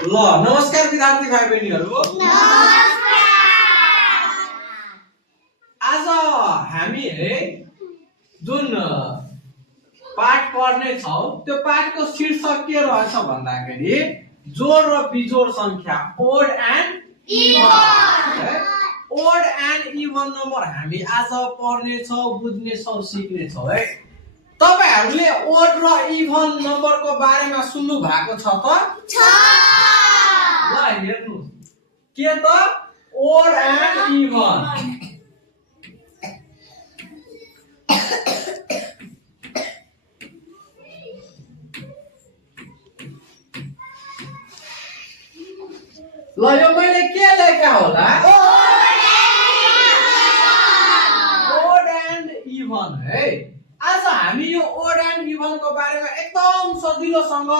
ल नमस्कार विद्यार्थी भाइ बहिनीहरु। आज हामी जुन पाठ पढ्ने छौं त्यो पाठको शीर्षक के रहेछ भन्दाखेरि जोड र बिजोड संख्या odd and even. Odd and even number हामी आज पढ्ने छौं, बुझ्ने छौं, सिक्ने छौं है। तपाईहरुले ओड र इभन नम्बरको बारेमा सुन्नु भएको छ त? छ। ल हेर्नु के त ओड एन्ड इभन। ल यो मैले के लेखा होला? ओड एन्ड इभन है। आज हामी यो ओड एन्ड इभनको बारेमा एकदम सजिलोसँग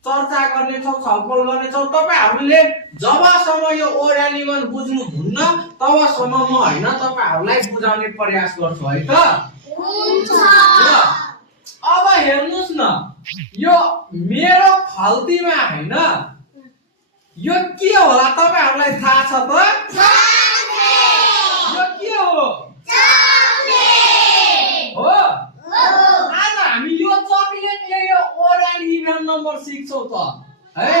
चर्चा गर्ने छौं, छलफल गर्ने छौं। तपाईहरुले जबसम्म यो ओड एन्ड इभन बुझ्नुहुन्न तबसम्म म हैन तपाईहरुलाई बुझाउने प्रयास गर्छु है त? हुन्छ। अब हेर्नुस् न, यो मेरो खल्तीमा हैन यो के होला तपाईहरुलाई थाहा छ त? यो के हो? हो। आज हामी यो चकलेटले यो ओड एन्ड इभन नम्बर सिक्छौं त है।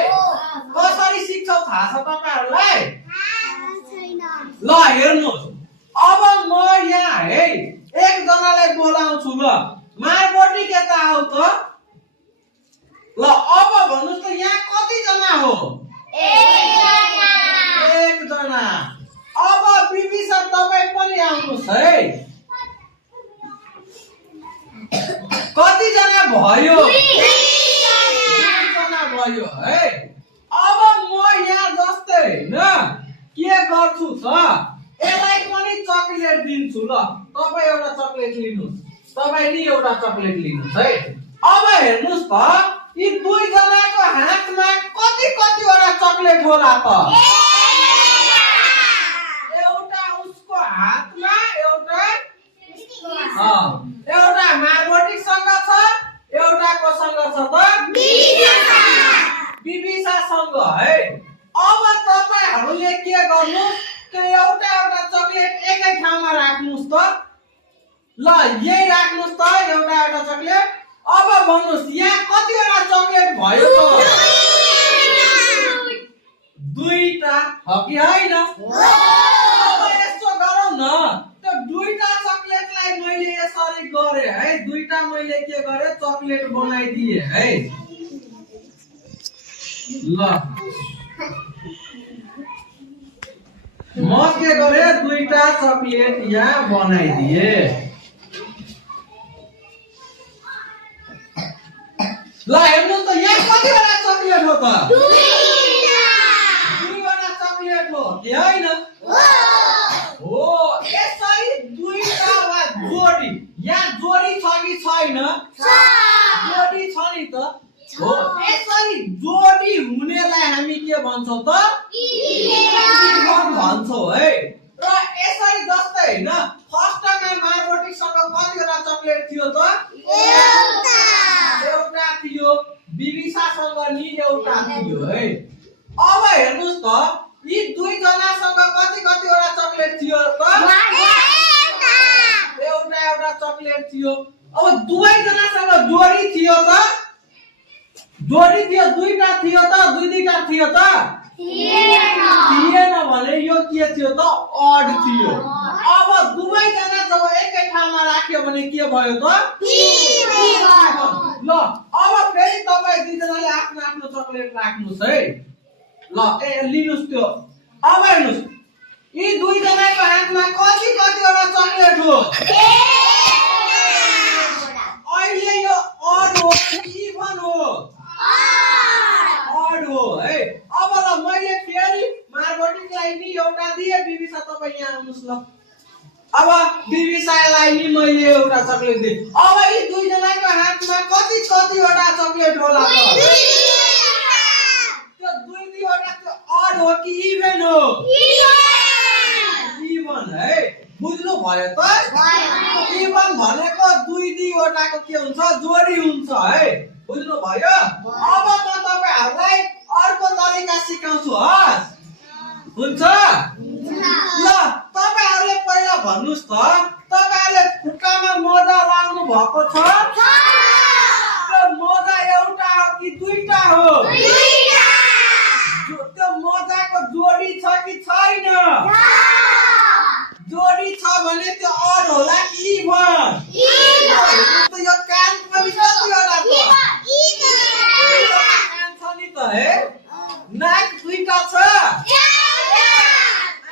कसरी सिक्छौं थाहा छ तपाईहरुलाई? ल हेर्नुस्, अब म यहाँ है एक जनालाई बोलाउँछु। ल मारबोटी केता आउ त। ल अब भन्नुस् त यहाँ कति जना हो? एक जना। अब बिबी सर तपाई पनि आउनुस् है। कति जना भयो? 2 जना भयो है। अब म यहाँ जस्तै हैन के गर्छु त यसलाई पनि चकलेट दिन्छु। ल तपाई एउटा चकलेट लिनुस्, तपाई नि एउटा चकलेट लिनुस् है। अब हेर्नुस् त यी 2 जनाको हातमा कति कतिवटा चकलेट होला त? एउटा उसको हातमा एउटा मारबोटीसँग छ, एउटा कोसँग छ त? बिबिसासँग है। अब तपाईहरुले के गर्नु? त्यो एउटा चकलेट एकै ठाउँमा राख्नुस् त। ल यही राख्नुस् त एउटा चकलेट। अब भन्नुस् यहाँ कतिवटा चकलेट भयो त? 2टा हो कि हैन? अब यस्तो गरौँ न, त्यो 2टा चकलेटलाई मैले यसरी गरे है। 2टा मैले के गरे? चकलेट बनाइदिए है। ल म के गरे? 2टा चकलेट यहाँ बनाइदिए। ल हेर्नुस् त यहाँ कतिवटा चकलेट हो त? 2वटा चकलेट हो कि हैन? हो। यसरी 2टा वा जोडी, यहाँ जोडी छ कि छैन? जोडी छ नि त। हो। यसरी जोडी हुनेलाई हामी के भन्छौं त? इभन भन्छौं है। र यसरी जस्तै हैन फर्स्टमा मारबोटीसँग कतिवटा चकलेट थियो त? एउटा थियो। बिबिसासँग नि एउटा थियो है। अब हेर्नुस् त यी 2 जनासँग कतिवटा चकलेट थियो त? एउटा चकलेट थियो। अब 2 जनासँग जोडी थियो त? जोडी थियो, 2टा थियो त? 2टा थियो त? थिएन भने यो के थियो त? अड थियो। अब 2 जना जब एकै ठाउँमा राख्यो भने के भयो त? ल अब फेरि तपाई 2 जनाले आफ्नो आफ्नो चकलेट राख्नुस् है। ल लिनुस् त्यो। अब हेर्नुस् यी 2 जनाको हातमा कतिवटा चकलेट हो? अहिले यो अड हो कि इभन हो? अड हो है। अब ल मैले फेरि मारबोटीलाई नि एउटा दिए। बिबिसा तपाई यहाँ आउनुस्। ल अब बिबिसालाई नि मैले एउटा चकलेट दिए। अब यी 2 जनाको हातमा कतिवटा चकलेट होला त? त्यो 2वटा त्यो अड हो कि इभन हो? इभन है। बुझ्नु भयो त? इभन भनेको 2 वटाको के हुन्छ? जोडी हुन्छ है। बुझ्नु भयो? अब म तपाईहरुलाई अर्को तरिका सिकाउँछु हस् हुन्छ ल तपाईहरुले पहिला भन्नुस् त तपाईहरुले खुट्टामा मोजा लाउनु भएको छ त्यो मोजा एउटा हो कि दुईटा हो दुईटा त्यो मोजाको जोडी छ कि छैन जोडी छ भने त्यो अड होला कि इभन इभन यो कान पनि कतिवटा छ कान छ नि त है नाक दुईटा छ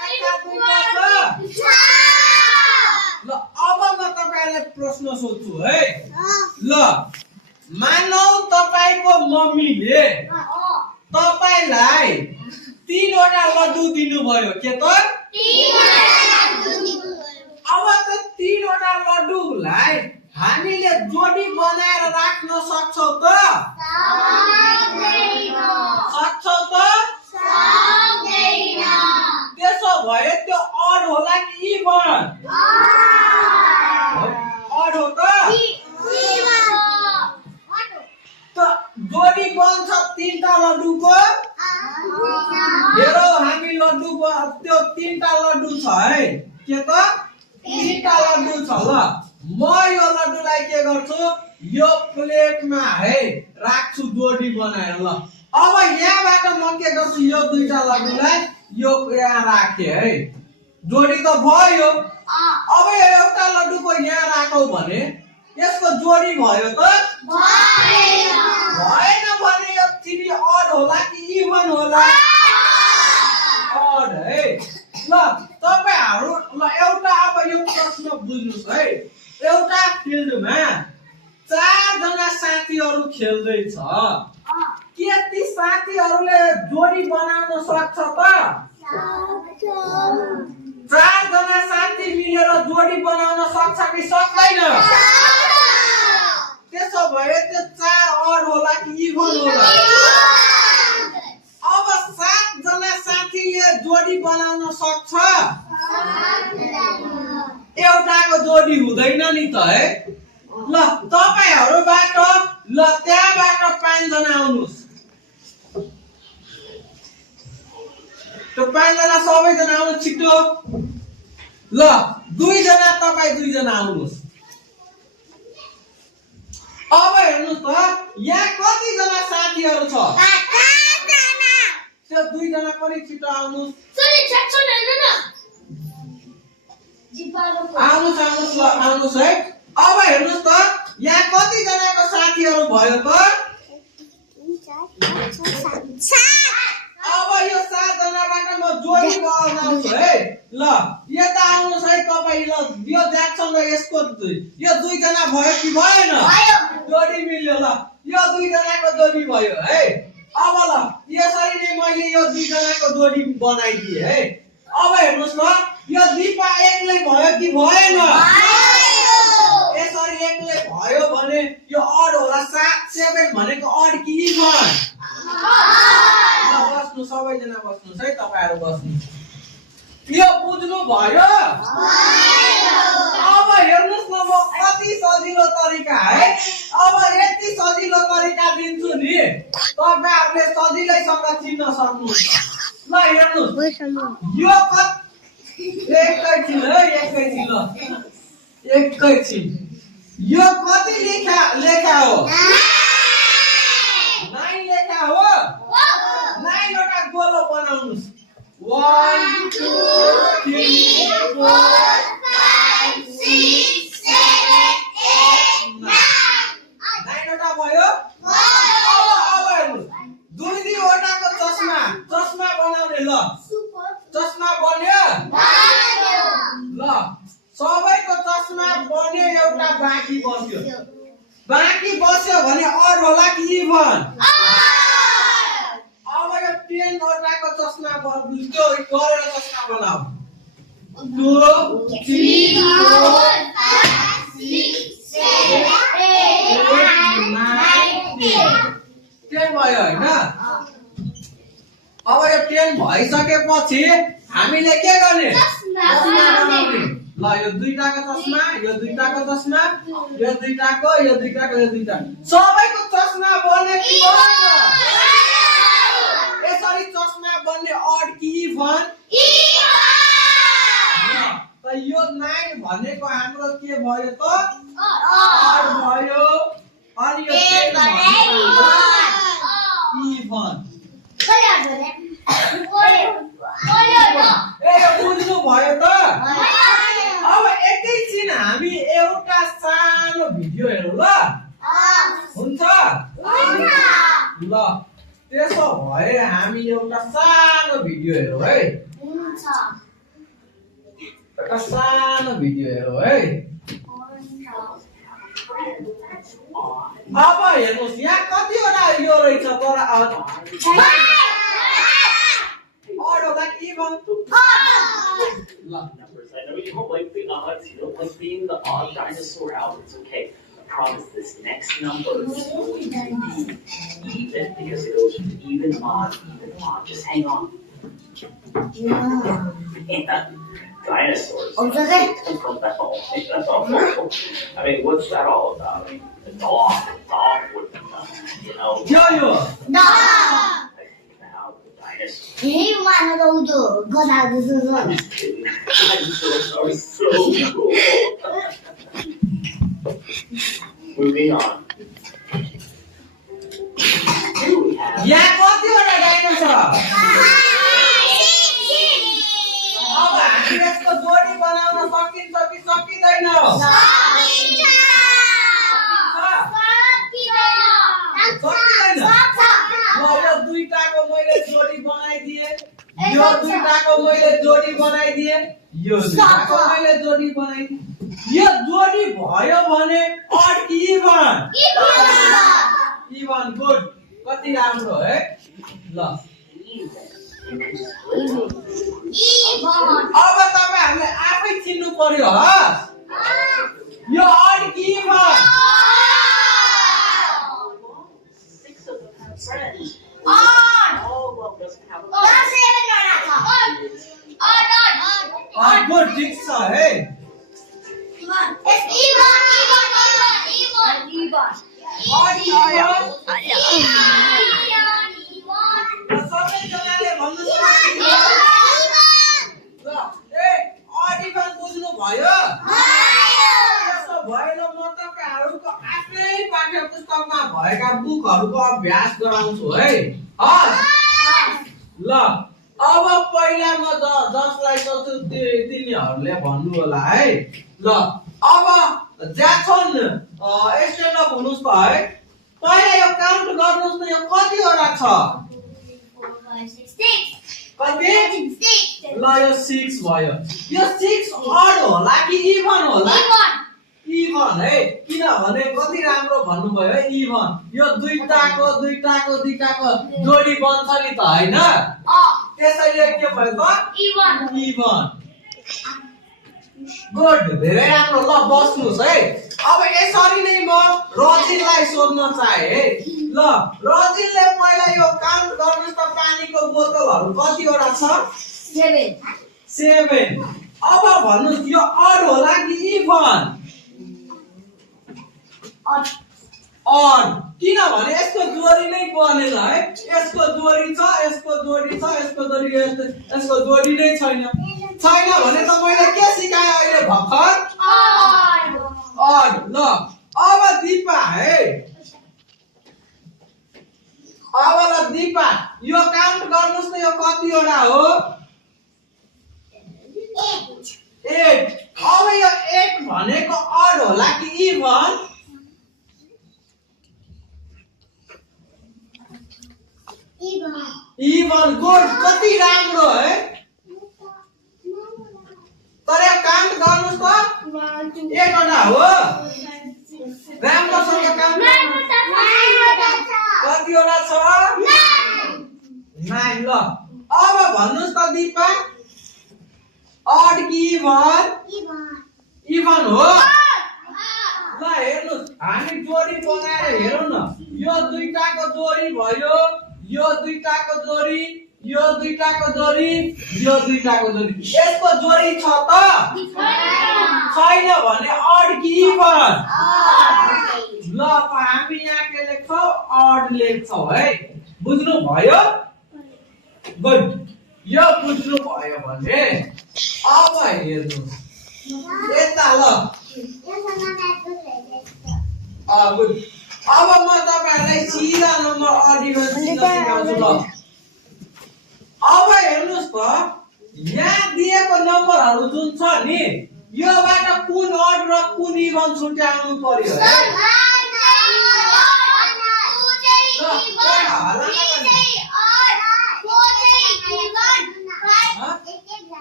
आँखा दुईटा छ ल अब म तपाईहरुलाई प्रश्न सोध्छु है ल मानौ तपाईको मम्मीले तपाईलाई 3 वटा लड्डु दिनुभयो के त 3 वटा लड्डु अब त 3 वटा लड्डुलाई हामीले जोडी बनाएर राख्न सक्छौ त सक्छौ त सक्दैन त्यसो भए त्यो अड होला कि इभन अड हो त जोडी बन्छ 3टा लड्डुको हेरौ हामी लड्डु त्यो 3टा लड्डु छ है के त 3टा लड्डु छ ल म यो लड्डुलाई के गर्छु यो प्लेटमा है राख्छु जोडी बनाएर ल अब यहाँबाट म के गर्छु यो दुईटा लड्डुलाई यो यहाँ राखे है जोडी त भयो अब यो एउटा लड्डुको यहाँ राखौ भने यसको जोडी भयो त भएन भने यो 3 अड होला कि इभन होला अड है ल तपाईहरु ल एउटा अब यो प्रश्न बुझ्नुस् है एउटा फिल्डमा 4 जना साथीहरु खेल्दै छ के ती साथीहरुले जोडी बनाउन सक्छ त 4 जना साथी मिलेर जोडी बनाउन सक्छ कि सक्दैन त्यसो भए त्यो 4 अड होला कि इभन होला अब 7 जना साथीले जोडी बनाउन सक्छ एउटाको जोडी हुँदैन नि त है ल तपाईहरुबाट ल त्यहाँबाट 5 जना आउनुस् त्यो 5 जना सबै जना आउनु छिटो ल 2 जना तपाई 2 जना आउनुस् अब हेर्नुस् त यहाँ कति जना साथीहरु छ 5 जना त्यो 2 जना पनि छिटो आउनुस् सरी छ्याक्छन् हैन न आउनुस् आउनुस् ल आउनुस् है अब हेर्नुस् त यहाँ कति जनाको साथीहरु भयो त 7 अब यो 7 जनाबाट म जोडी बनाउँछु है ल यता आउनुस् है तपाई ल यो ज्याक्सन र यसको यो 2 जना भयो कि भएन जोडी मिल्यो ल यो 2 जनाको जोडी भयो है अब ल यसरी नै मैले यो 2 जनाको जोडी बनाइदिए है अब हेर्नुस् ल यो दीपा एक्लै भयो कि भएन यसरी एक्लै भयो भने यो अड होला 7 भनेको अड कि इभन बस्नु सबैजना बस्नुस् है तपाईहरु बस्नु यो बुझ्नु भयो अब हेर्नुस् न म कति सजिलो तरिका है अब यति सजिलो तरिका दिन्छु नि तपाईहरुले सजिलैसँग चिन्न सक्नुहुन्छ ल हेर्नुस् यो एकैछिन है एकैछिन यो कति लेखा हो 9 लेखा हो 9 वटा गोलो बनाउनुस् 1 2 3 4 5 6 7 8 9 वटा भयो अब हेर्नुस् 2 वटाको चस्मा बनाउने ल चस्मा बन्यो ल सबैको चस्मा बन्यो एउटा बाँकी बस्यो भने अड होला कि इभन अब यो 10 वटाको चस्मा त्यो गरेर चस्मा बनाऊ 2 3 4 5 6 7 8 9 10 भयो हैन अब यो 10 भइसकेपछि हामीले के गर्ने चस्मा बनाउने ल यो दुईटाको चस्मा यो दुईटाको चस्मा यो दुईटाको सबैको चस्मा बने कि भएन इभन त यो 9 भनेको हाम्रो के भयो त odd भयो अनि यो 10 भनेको इभन बुझ्नु भयो त अब एकैछिन हामी एउटा सानो भिडियो हेरौँ ल हुन्छ ल त्यसो भए हामी एउटा सानो भिडियो हेरौँ है एउटा सानो भिडियो हेरौँ है अब हेर्नुहोस् यहाँ कतिवटा यो रहेछ तर like even numbers. I know you don't like the odds, you don't like being the odd dinosaur out. It's okay. I promise this next number is going to be even because it goes from even, odd. Just hang on. Yeah. Dinosaurs. From that hole. I mean, what's that all about? I mean, a dog would, you know. Yo. No. Hey, one of those good I'm just kidding. Dinosaurs are so cool. Moving on. Here we have. यहाँ कतिवटा dinosaur अब हामी यसको जोडी बनाउन सकिन्छ कि सकिँदैन यो दुईटाको मैले जोडी बनाइदिए यो दुईटाको मैले जोडी बनाइदिए यो दुईटाको मैले जोडी बनाइदिए यो जोडी भयो भने odd कि even गुड कति राम्रो है ल अब तपाईहरुले आफै चिन्नु पर्यो ह यो odd कि even Friends. Odd. All of us have a odd good ठिक छ है It's even. odd even सबैजनाले भन्नु सक्नुहुन्छ ल ए odd even बुझ्नु भयो त्यसो भएन म तपाईहरुको आफ्नै पाठ्यपुस्तकमा भएका बुकहरुको अभ्यास गराउँछु है ल अब पहिला म जसलाई सोध्छु तिनीहरुले भन्नु होला है ल अब ज्याक्सन स्ट्यान्ड अप हुनुस् त है पहिला यो काउन्ट गर्नुस् त यो कतिवटा छ कति ल यो 6 भयो यो 6 odd होला कि even होला इभन है किनभने कति राम्रो भन्नुभयो है इभन यो दुईटाको जोडी बन्छ नि त हैन त्यसैले के भयो त इभन गुड धेरै राम्रो ल बस्नुस् है अब यसरी नै म रजिनलाई सोध्न चाहे है ल रजिनले पहिला यो काउन्ट गर्नुस् त पानीको बोतलहरु कतिवटा छ 7 अब भन्नुस् यो odd होला कि इभन odd किनभने यसको जोडी नै बनेन है यसको जोडी छ यसको जोडी छ यसको जोडी नै छैन भने त मैले के सिकाए अहिले भर्खर odd ल अब दीपा है अब ल दीपा यो काउन्ट गर्नुस् त यो कतिवटा हो 8 अब यो 8 भनेको odd होला कि इभन इभन गुड कति राम्रो है तर यो काउन्ट गर्नुस् त 8 वटा हो राम्रोसँग काउन्ट कतिवटा छ 9 ल अब भन्नुस् त दीपा odd कि इभन हो ल हेर्नुस् हामी जोडी बनाएर हेरौँ न यो दुईटाको जोडी भयो यो दुईटाको जोडी यो दुईटाको जोडी यसको जोडी छ त छैन भने odd कि इभन ल हामी यहाँ के लेख्छौ odd लेख्छौ है बुझ्नु भयो गुड यो बुझ्नु भयो भने अब हेर्नु यता ल गुड अब म तपाईहरुलाई सिधा नम्बर अडिगन सिकाउँछु ल अब हेर्नुस् त यहाँ दिएको नम्बरहरु जुन छ नि योबाट कुन अड र कुन इभन छुट्याउनु पर्यो है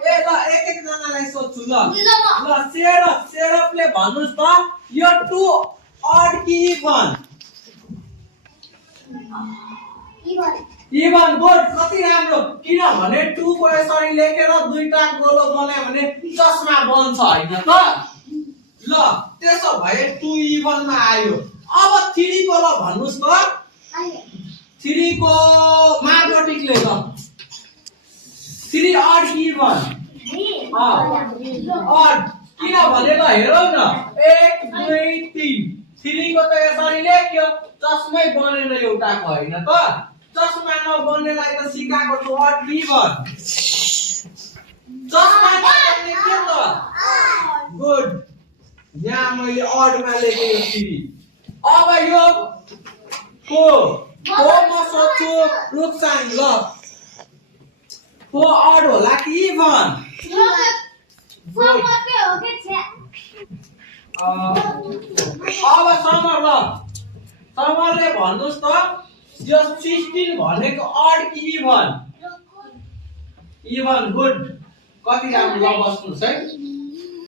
ए ल एक जनालाई सोध्छु ल सेरपले भन्नुस् त यो 2 अड कि इभन इभन गुड कति राम्रो किनभने 2 को यसरी लेखेर दुईटा गोलो बनायो भने चस्मा बन्छ हैन त ल त्यसो भए 2 इभन मा आयो अब 3 को ल भन्नुस् त 3 को म्याथमेटिक्सले ल 3 अड इभन अड किनभने ल हेरौ न 1 2 3 3 को त यसरी लेख्यो चस्मै बनेर एउटा हैन त चस्मा नबन्नेलाई त सिकाएको छु अड इभन चस्मा नबन्ने के त गुड यहाँ मैले अड मा लेखेको 3 अब यो को म सोध्छु रुक्साङ ल को अड होला कि इभन अब समर ल समरले भन्नुस् त यो 16 भनेको अड कि इभन इभन गुड कति राम्रो ल बस्नुस् है